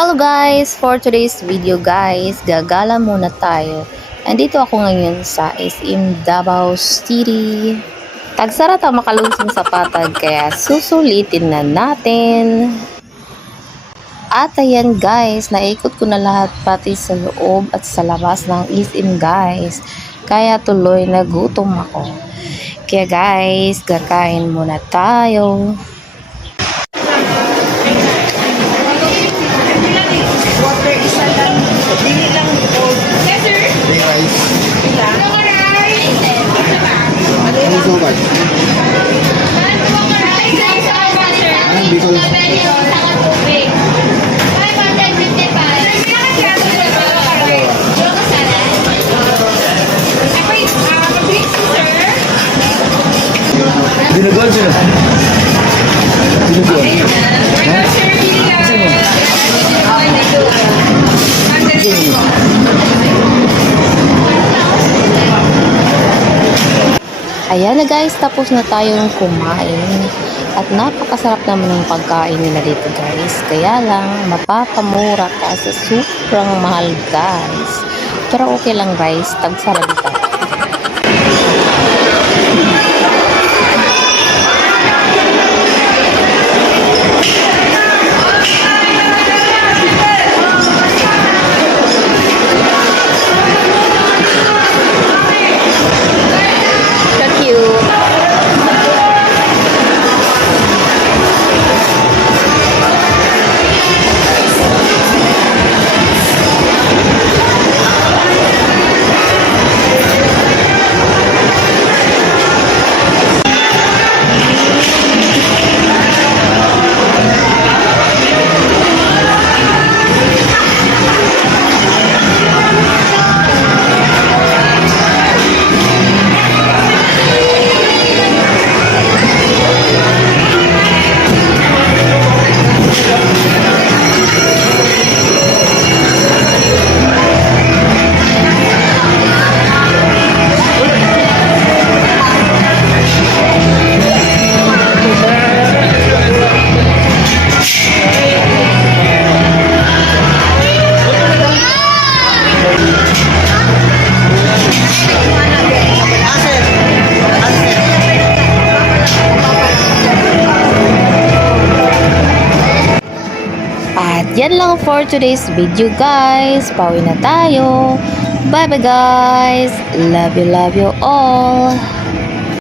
Hello guys! For today's video guys, gagala muna tayo. Andito ako ngayon sa SM Davao City. Tagsara ta makalusong sa patag kaya susulitin na natin. At ayan guys, naikot ko na lahat pati sa loob at sa labas ng SM guys. Kaya tuloy nagutom ako. Kaya guys, kakain muna tayo. Water isa lang. Dili lang ito. Yes, sir. Hey guys, Ano ano so much? Bicol. Dinuguan sila. Dinuguan. Ayan na guys, tapos na tayong kumain. At napakasarap naman ng pagkain nila dito guys. Kaya lang, mapapamura ka sa sobrang mahal guys. Pero okay lang guys, tagsara dito. So cute. At yan lang for today's video guys. Pauwi na tayo. Bye bye guys. Love you all.